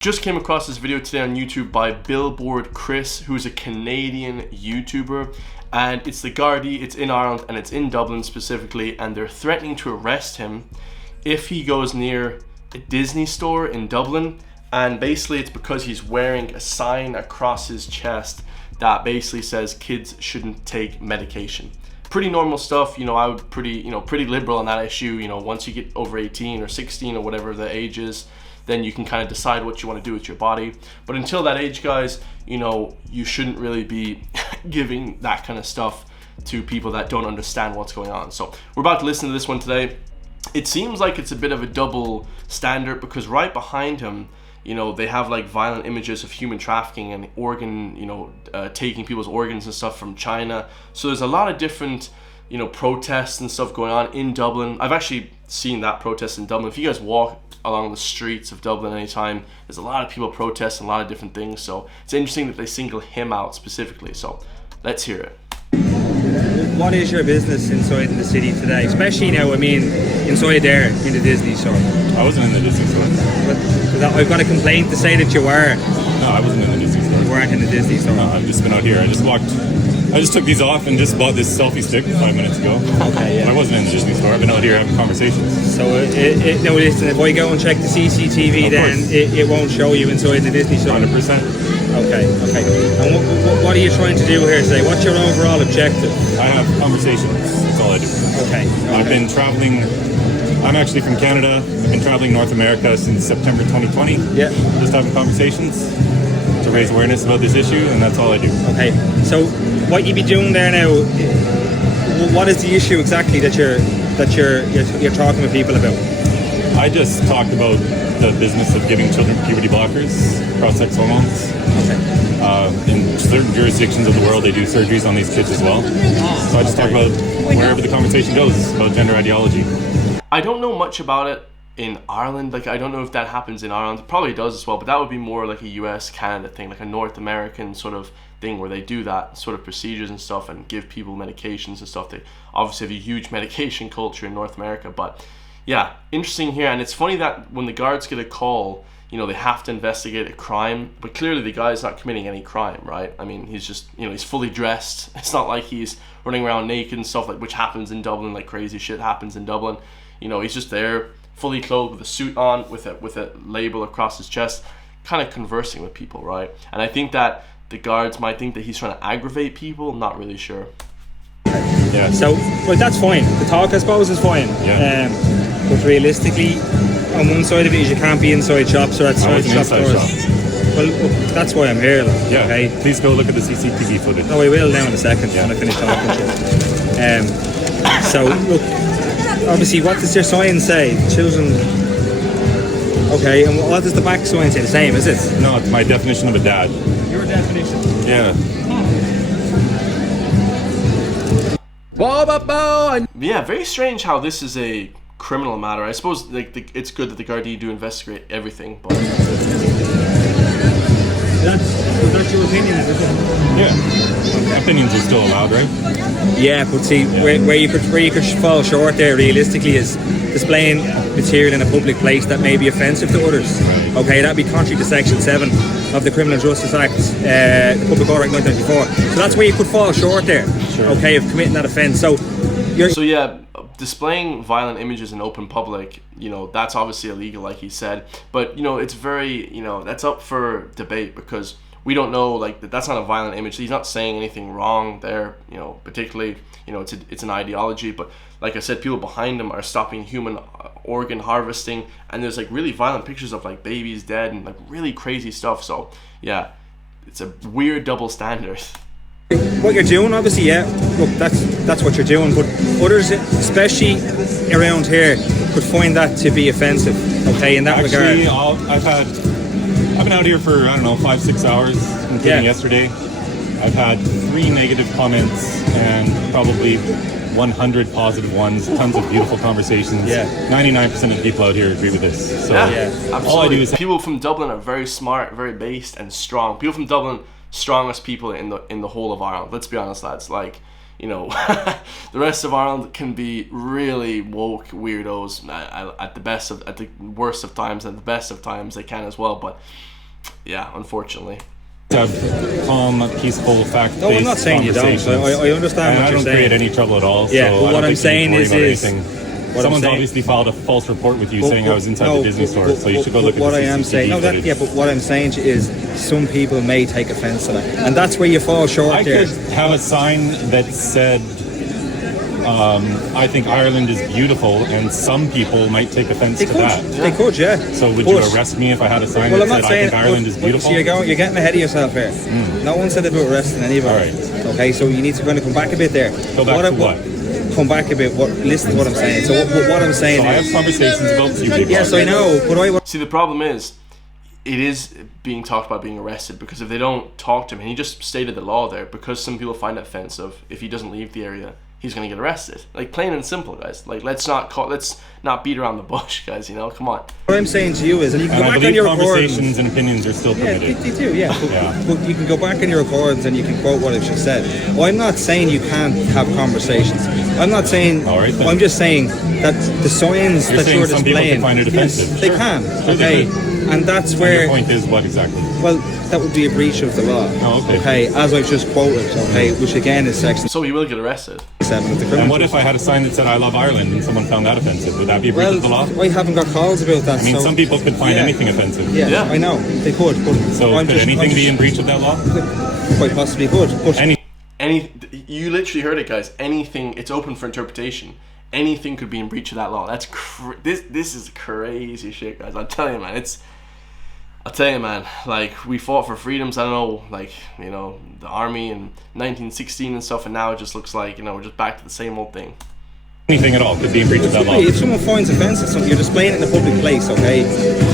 Just came across this video today on YouTube by Billboard Chris, who's a Canadian YouTuber, and it's the Gardaí, it's in Ireland and it's in Dublin specifically, and they're threatening to arrest him if he goes near a Disney store in Dublin. And basically it's because he's wearing a sign across his chest that basically says kids shouldn't take medication. Pretty normal stuff, I would pretty liberal on that issue. Once you get over 18 or 16 or whatever the age is, then you can kind of decide what you want to do with your body. But until that age, guys, you shouldn't really be giving that kind of stuff to people that don't understand what's going on. So we're about to listen to this one today. It seems like it's a bit of a double standard, because right behind him, they have like violent images of human trafficking and taking people's organs and stuff from China. So there's a lot of different, protests and stuff going on in Dublin. I've actually seen that protest in Dublin. If you guys walk along the streets of Dublin anytime, there's a lot of people protesting a lot of different things. So it's interesting that they single him out specifically. So let's hear it. What is your business inside in the city today? Especially now, inside there in the Disney store. I wasn't in the Disney store. But I've got a complaint to say that you were. No, I wasn't in the Disney store. You weren't in the Disney store. No, I've just been out here. I just took these off and just bought this selfie stick 5 minutes ago. Okay, yeah. I wasn't in the Disney store. I've been out here having conversations. So now listen, if I go and check the CCTV, then it won't show you inside the Disney store. 100%. Okay. And what are you trying to do here today? What's your overall objective? I have conversations. That's all I do. Okay. I've been traveling. I'm actually from Canada. I've been traveling North America since September 2020. Yeah. Just having conversations to raise awareness about this issue, and that's all I do. Okay. So what you be doing there now? What is the issue exactly that you're talking with people about? I just talked about the business of giving children puberty blockers, cross-sex hormones. Okay. In certain jurisdictions of the world, they do surgeries on these kids as well. So I just talk about wherever the conversation goes about gender ideology. I don't know much about it in Ireland. I don't know if that happens in Ireland. It probably does as well, but that would be more like a US, Canada thing, like a North American sort of thing where they do that sort of procedures and stuff and give people medications and stuff. They obviously have a huge medication culture in North America, but yeah, interesting here. And it's funny that when the guards get a call, they have to investigate a crime, but clearly the guy's not committing any crime, right? He's just, he's fully dressed. It's not like he's running around naked and stuff, which happens in Dublin, like crazy shit happens in Dublin. He's just there, fully clothed with a suit on, with a label across his chest, kind of conversing with people, right? And I think that the guards might think that he's trying to aggravate people. I'm not really sure. Yeah. So, that's fine. The talk, I suppose, is fine. Yeah. But realistically, on one side of it is you can't be inside shops or outside shop doors. Well, look, that's why I'm here. Yeah. Okay. Please go look at the CCTV footage. No, I will now in a second when I finish talking to you. So, look, obviously, what does your sign say? Children. Okay, and what does the back sign say? The same, is it? No, it's my definition of a dad. Your definition? Yeah. Yeah, very strange how this is a criminal matter. I suppose it's good that the Gardaí do investigate everything, but That's your opinion, is it? Yeah. Opinions are still allowed, right? Yeah, but see, where you could fall short there realistically is displaying material in a public place that may be offensive to others. Right. Okay, that'd be contrary to Section 7 of the Criminal Justice Act, the Public Order Act 1994. So that's where you could fall short there. Sure. Okay, of committing that offence. So yeah, displaying violent images in open public, that's obviously illegal, like he said. But it's very, that's up for debate, because we don't know, that's not a violent image. He's not saying anything wrong there, particularly, it's an ideology. But like I said, people behind him are stopping human organ harvesting, and there's really violent pictures of babies dead and really crazy stuff. So yeah, it's a weird double standard. what you're doing, obviously, yeah, look, that's what you're doing. But others, especially around here, could find that to be offensive. Okay, in that regard. I've been out here for 5-6 hours, including yesterday. I've had 3 negative comments and probably 100 positive ones. Tons of beautiful conversations. Yeah. 99% of the people out here agree with this. So absolutely. All I do is people from Dublin are very smart, very based, and strong. People from Dublin, strongest people in the whole of Ireland. Let's be honest, lads. The rest of Ireland can be really woke weirdos at the worst of times, and the best of times they can as well. But yeah, unfortunately. Have calm, peaceful, fact-based No, I'm not saying you don't. I understand and what I you're don't saying. create any trouble at all. Yeah, so but what I'm saying is someone's obviously filed a false report with you saying I was inside the Disney store, so you should go look at what the I am CCTV saying. No, footage. but what I'm saying to you is some people may take offence to that, and that's where you fall short I there. could have a sign that said, I think Ireland is beautiful, and some people might take offence to that. They could, yeah. So would you arrest me if I had a sign Well, that I'm not said, saying I think Ireland is beautiful? So you're getting ahead of yourself here. No one said about arresting anybody. All right. Okay, so you need to kind of come back a bit there. Go back to what? Come back a bit. Listen to what I'm saying. So what I'm saying So I have conversations about you, big yes, I know, but See, the problem is, it is being talked about being arrested, because if they don't talk to him, and he just stated the law there, because some people find it offensive, if he doesn't leave the area, he's gonna get arrested. Like, plain and simple, guys. Like, let's not beat around the bush, guys. You know, come on. what I'm saying to you is, and you can And go I back on believe your conversations recordings. and opinions are still Yeah, permitted. they do, yeah. Yeah. But you can go back in your recordings and you can quote what I've just said. Well, I'm not saying you can't have conversations. I'm not saying. All right, then. I'm just saying that the signs You're that saying you're some people displaying. can find it offensive. Yes, they Sure. can. Sure they Okay, can. and that's And where. your point is what exactly? Well, that would be a breach of the law. Oh, okay. Okay, as I've just quoted. Okay, which again is section So he will get arrested. 7 of the criminal. And what if I had a sign that said I love Ireland and someone found that offensive? Would that be a breach of the law? Well, I haven't got calls about that. I mean, so, some people could find yeah. anything offensive. Yeah, Yeah. I know they could. But So I'm could anything be in breach of that law? Quite possibly could. But You literally heard it, guys. Anything, it's open for interpretation. Anything could be in breach of that law. That's this is crazy shit, guys. I'll tell you, man. Like, we fought for freedoms. I don't know, like, you know, the army in 1916 and stuff, and now it just looks like, you know, we're just back to the same old thing. Anything at all could be in breach of that law. if someone finds offensive, something you're displaying it in a public place, okay?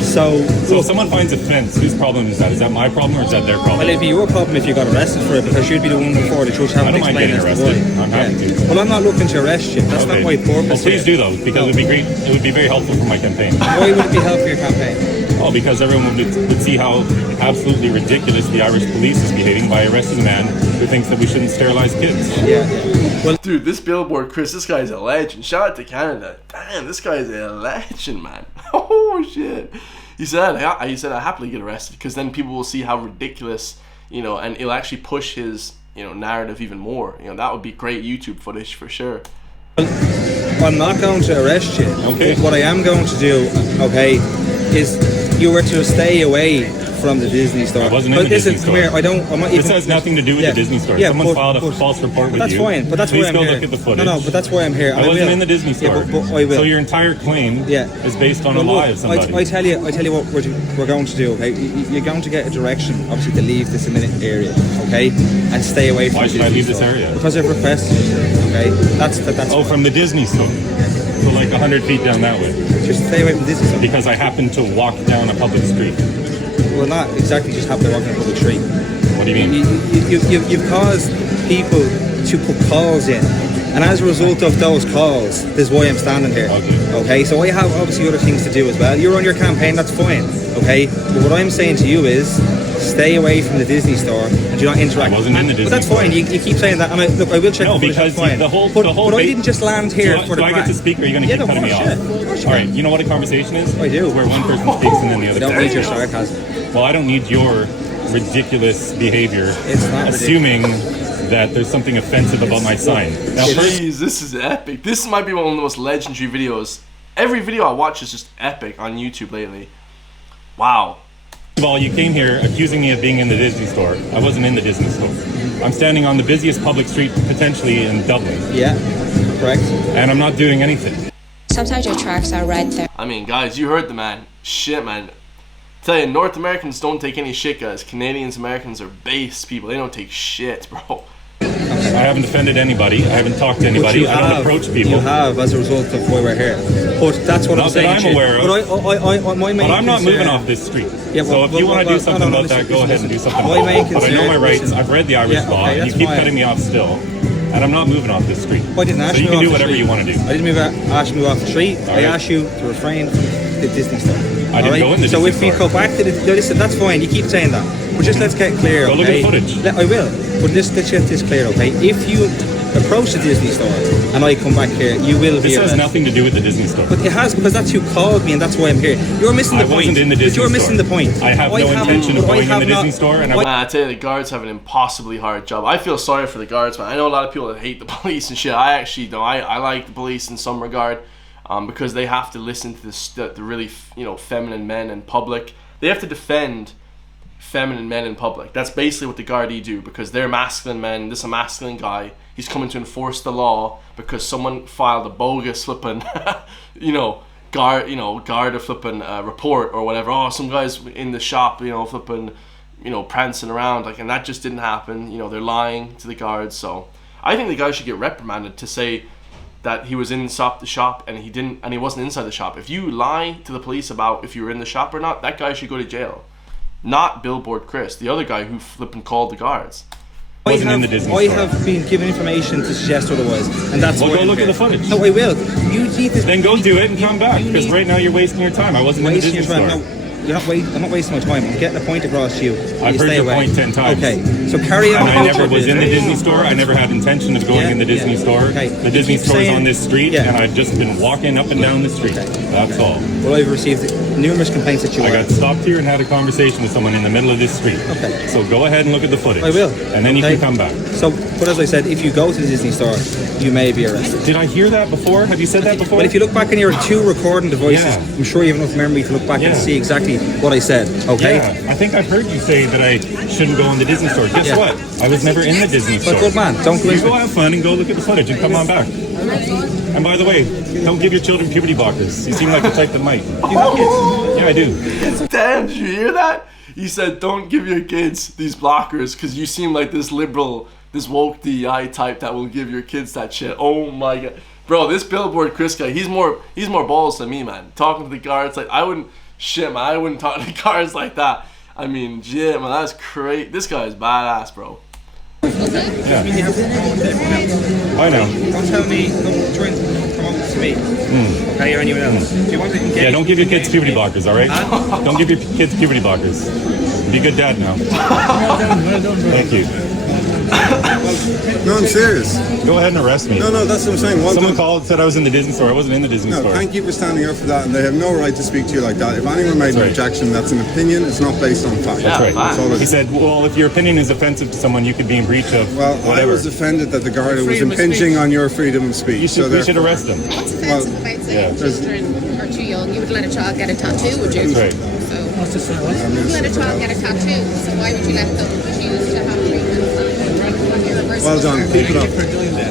So if someone finds offense, whose problem is that? Is that my problem or is that their problem? well, it'd be your problem if you got arrested for it, because you'd be the one before the judge having I to don't mind explain getting as to arrested. why. I'm happy to. Well, I'm not looking to arrest you. That's not my purpose. Well, please here. do though, because it would be great. It would be very helpful for my campaign. Why would it be helpful for your campaign? Oh, because everyone would see how absolutely ridiculous the Irish police is behaving by arresting a man who thinks that we shouldn't sterilize kids. Yeah. Well, Dude, this Billboard Chris, this guy's a legend. Shout out to Canada. Damn, this guy's a legend, man. Oh shit. He said I happily get arrested, because then people will see how ridiculous, you know, and it'll actually push his, you know, narrative even more. You know, that would be great YouTube footage for sure. I'm not going to arrest you. Okay. What I am going to do, okay, is you were to stay away from the Disney store. I wasn't in the listen, Disney come store. here, I'm not even. This has nothing to do with Yeah, the Disney store. yeah, Someone but- filed a but- false report with That's you. fine, but that's Please why I'm go here. look at the footage. No, but that's why I'm here. I wasn't in the Disney Yeah, store. but I will. So your entire claim Yeah. is based on a Well, lie look, of somebody. I tell you what we're going to do. Okay, you're going to get a direction, obviously, to leave this area, okay, and stay away from. Why the should I Disney leave this store. area? Because I've requested it. Okay, that's. Oh, from the Disney store. So like 100 feet down that way. Just stay away from the Disney store. Because I happen to walk down a public street. Well, not exactly just happen to walk in a public street. What do you mean? You've caused people to put calls in, and as a result of those calls, this is why I'm standing here. Okay, so I have obviously other things to do as well. You're on your campaign, that's fine. Okay, but what I'm saying to you is, stay away from the Disney store and do not interact. I wasn't in the Disney But that's store. fine. You keep saying that, and I will check. No, the footage, because that's fine. the whole But I ba- didn't just land here for do the I get crack. to speak or are you going to Yeah, keep no, cutting me of off? course, yeah. Of course you All can. right, you know what a conversation is? I do. It's where one person speaks and then the I other don't person need your speaks. sarcasm. Well, I don't need your ridiculous behavior It's not assuming that there's something offensive about my sign. Now, first, Jeez, this is epic. This might be one of the most legendary videos. Every video I watch is just epic on YouTube lately. Wow. first of all, you came here accusing me of being in the Disney store. I wasn't in the Disney store. I'm standing on the busiest public street potentially in Dublin, Yeah, correct. and I'm not doing anything. Sometimes your tracks are right there. I mean, guys, you heard the man. Shit, man. Tell you, North Americans don't take any shit, guys. Canadians, Americans are base people. They don't take shit, bro. I haven't offended anybody. I haven't talked to But anybody. you I don't have, approach people. You have, as a result of why we're here. But that's what Not I'm saying. that I'm to you. aware of. But my main But I'm not concern- moving off this street. Yeah, So if you want to do something about that, go ahead and do something My about main it. But I know concern- my rights. listen. I've read the Irish Yeah, law. okay, And you that's keep fine. cutting me off still. And I'm not moving off this street. I didn't ask So you can off do the whatever street. you want to do. I didn't ask you off the street. I right. asked you to refrain from the Disney store. I didn't go in the So Disney if we store. go back to the... No, listen, that's fine. You keep saying that. But just let's get clear, Go okay? look at the footage. I will. But let's get this clear, okay? If you approach the Disney store and I come back here, you will be This has arrested. nothing to do with the Disney store. But it has, because that's who called me and that's why I'm here. You're missing the I point. wasn't in the Disney But you're store. missing the point. I have no intention of going in the Disney store, and I tell you, the guards have an impossibly hard job. I feel sorry for the guards, man. I know a lot of people that hate the police and shit. I actually don't. I like the police in some regard, because they have to listen to the really, feminine men in public. They have to defend feminine men in public. That's basically what the Gardaí do, because they're masculine men. This is a masculine guy. He's coming to enforce the law because someone filed a bogus flipping, Garda flipping report or whatever. Oh, some guys in the shop, flipping, prancing around, and that just didn't happen. They're lying to the guards. So I think the guy should get reprimanded to say that he was inside the shop and he didn't, and he wasn't inside the shop. If you lie to the police about if you were in the shop or not, that guy should go to jail. Not Billboard Chris, the other guy who flipping called the guards. I have been given information to suggest otherwise, and that's why Well, go I'm look here. at the footage. No, I will. You need this. Then go do it and come back, because right now you're wasting your time. I wasn't in the wasting Disney your time. store. No, I'm not wasting my time. I'm getting a point across to you. I've You heard stay your away. point 10 times. Okay, so carry on. And I never was in the Disney store. I never had intention of going in the Disney store. Okay. The Disney You keep store is saying- on this street, Yeah. and I've just been walking up and down the street. That's all. Well, I've received numerous complaints that you I are. got stopped here and had a conversation with someone in the middle of this street. Okay. So go ahead and look at the footage. I will. And then you Okay. can come back. So, but as I said, if you go to the Disney store, you may be arrested. Did I hear that before? Have you said that before? But if you look back on your 2 recording devices, Yeah. I'm sure you have enough memory to look back Yeah. and see exactly what I said. Okay. Yeah, I think I've heard you say that I shouldn't go in the Disney store. Guess Yeah. what? I was never in the Disney store. But good man, don't go You into go have fun and go look at the footage and come on back. And by the way, don't give your children puberty blockers. You seem like the type that might. You have kids? Yeah, I do. Damn, did you hear that? He said, don't give your kids these blockers because you seem like this liberal, this woke DEI type that will give your kids that shit. Oh my god. Bro, this Billboard Chris guy, he's more balls than me, man. Talking to the guards, I wouldn't talk to the guards like that. I mean, shit, man, that's crazy. This guy is badass, bro. Yeah. I know. Don't tell me, don't try and promote to me. Okay, or anyone else. Do you want to Yeah, don't give your kids puberty blockers, all right? Don't give your kids puberty blockers. Be a good dad now. Well done, bro. Thank you. No, I'm serious. Go ahead and arrest me. No, that's what I'm saying. Well Someone done. called, said I was in the Disney store. I wasn't in the Disney No, store. thank you for standing up for that, and they have no right to speak to you like that. If anyone made That's an right. objection, that's an opinion. It's not based on fact. Yeah, That's right. fine. all it He is. said, well, if your opinion is offensive to someone, you could be in breach of Well, whatever. I was offended that the Garda was Freedom of impinging speech. on your freedom of speech. we should therefore- arrest him. What's offensive about saying yeah. children are too young? You would let a child get a tattoo, would you? That's right. So What's this now? What? you would let a child get a tattoo. So why would you let them choose to have treatment? Well done. Keep it up.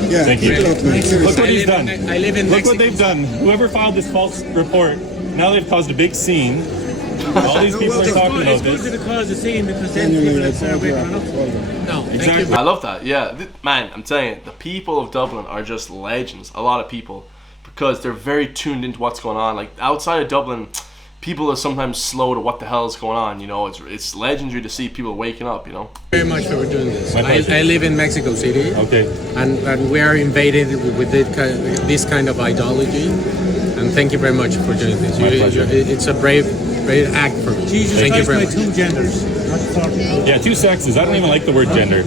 Yeah, Thank keep you. it up, man. Look Seriously. what he's done. I live in Look Mexico. what they've done. Whoever filed this false report, now they've caused a big scene. All these people are talking about It's good this. to cause a scene because then people that are waking up. No, thank Exactly. you. I love that. Yeah, man, I'm telling you, the people of Dublin are just legends. A lot of people, because they're very tuned into what's going on. Like outside of Dublin, people are sometimes slow to what the hell is going on. It's legendary to see people waking up. Very much for doing this. My pleasure. I live in Mexico City, Okay. and we are invaded with this kind of ideology. And thank you very much for doing this. My pleasure. It's a brave act for me. Thank you very much. two genders, not 40. Yeah, 2 sexes. I don't even like the word gender.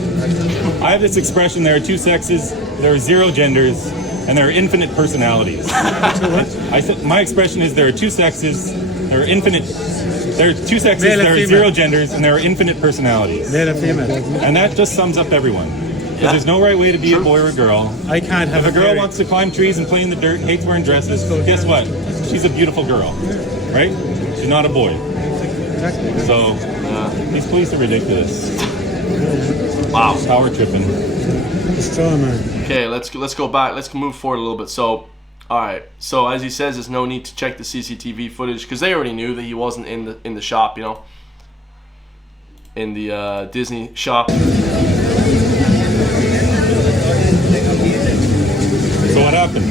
I have this expression: there are 2 sexes, there are 0 genders, and there are infinite personalities. I said my expression is there are 2 sexes, there are 2 sexes, Male and there are female. 0 genders, and there are infinite personalities. Male and female. And that just sums up everyone. Because there's no right way to be a boy or a girl. I can't have If a girl theory. wants to climb trees and play in the dirt, hates wearing dresses, guess what? She's a beautiful girl, right? She's not a boy. So these police are ridiculous. Wow. Power tripping. Straw man. Okay, let's go back. Let's move forward a little bit. So, all right. So as he says, there's no need to check the CCTV footage because they already knew that he wasn't in the shop. In the Disney shop. So what happened?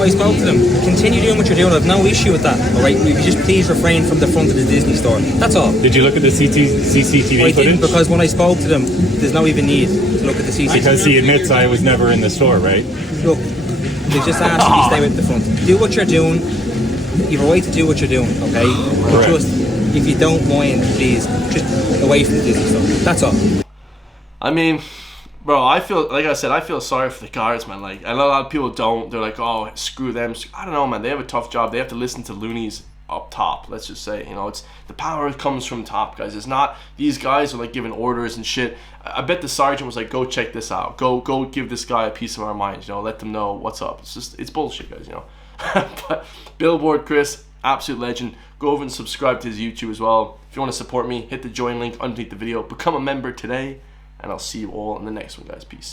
I spoke to them. Continue doing what you're doing. I have no issue with that. All right, you just please refrain from the front of the Disney store. That's all. Did you look at the CCTV I footage? didn't, because when I spoke to them, there's no even need to look at the CCTV. Because he admits I was never in the store, right? Look, they just asked you to stay with the front. Do what you're doing. You have a right to do what you're doing, okay? But Correct. just, if you don't mind, please, just away from the Disney store. That's all. I mean, Bro, I feel, like I said, I feel sorry for the guards, man. Like, a lot of people don't. They're like, oh, screw them. I don't know, man. They have a tough job. They have to listen to loonies up top, let's just say. You know, it's the power comes from top, guys. It's not these guys are like giving orders and shit. I bet the sergeant was like, go check this out. Go give this guy a piece of our minds, you know, let them know what's up. It's bullshit, guys, you know. But Billboard Chris, absolute legend. Go over and subscribe to his YouTube as well. If you want to support me, hit the join link underneath the video. Become a member today. And I'll see you all in the next one, guys. Peace.